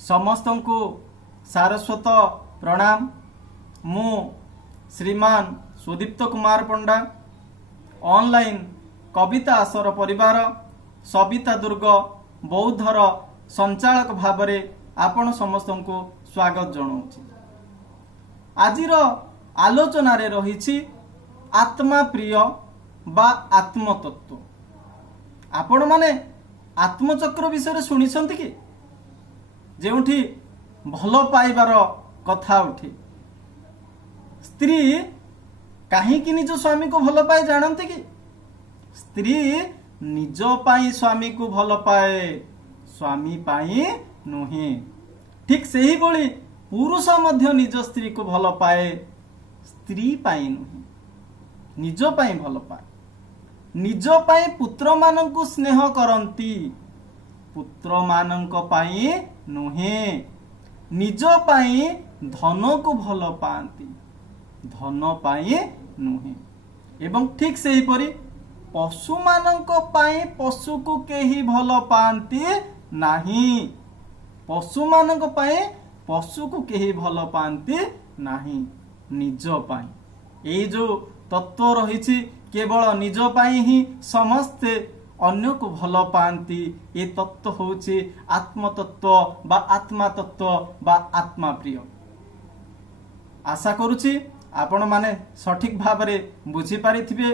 समस्त को सारस्वत प्रणाम। मु श्रीमान सुदीप्त कुमार पंडा ऑनलाइन कविता आसर परिवार सविता दुर्ग बौद्धर संचालक भावरे आपण समस्त को स्वागत जनाऊँ। आजिर आलोचन रही आत्मा प्रिय बा आत्मतत्व। आपण माने आत्मचक्र विषय शुणी कि जोठी भल पाइबार कथा उठी स्त्री कहीं निज स्वामी को भल पाए जानते कि स्त्री निज पाई स्वामी को भल पाए स्वामी पाई नुहे। ठीक सही भली पुरुष मध्य निज स्त्री को भल पाए स्त्री पाई नुहे निज पाई भल पाए। निज पाई पुत्र मानंकु स्नेह करंती पुत्र मानंक पाई नुहे। निज पाई धन को भल पाती धन पाई नुहे। एवं ठीक सही परी पशु मानंक पाई पशु को केही भल पाती नाही पशु मानंक पाई पशु को केही भल पाती नाही निज पाई। ए जो तत्व रही केवल निज पाई ही समस्ते अन्य को भल पाती ये तत्व होची आत्मतत्व बा आत्मा तत्व बा आत्मा प्रिय। आशा करुछि आपण माने सठिक भाव में बुझी पारिथिबे।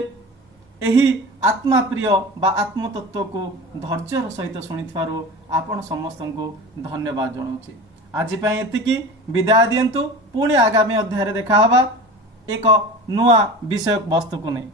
एही आत्मा प्रिय बा आत्मतत्व को धैर्यर सहित शुणिथिबारु आपण समस्त को धन्यवाद जनाऊँ। आज पई एतिकी विदाय दियंतु। पुणी आगामी अध्याय देखा हवा एक नुआ विषयक वस्तु को नहीं।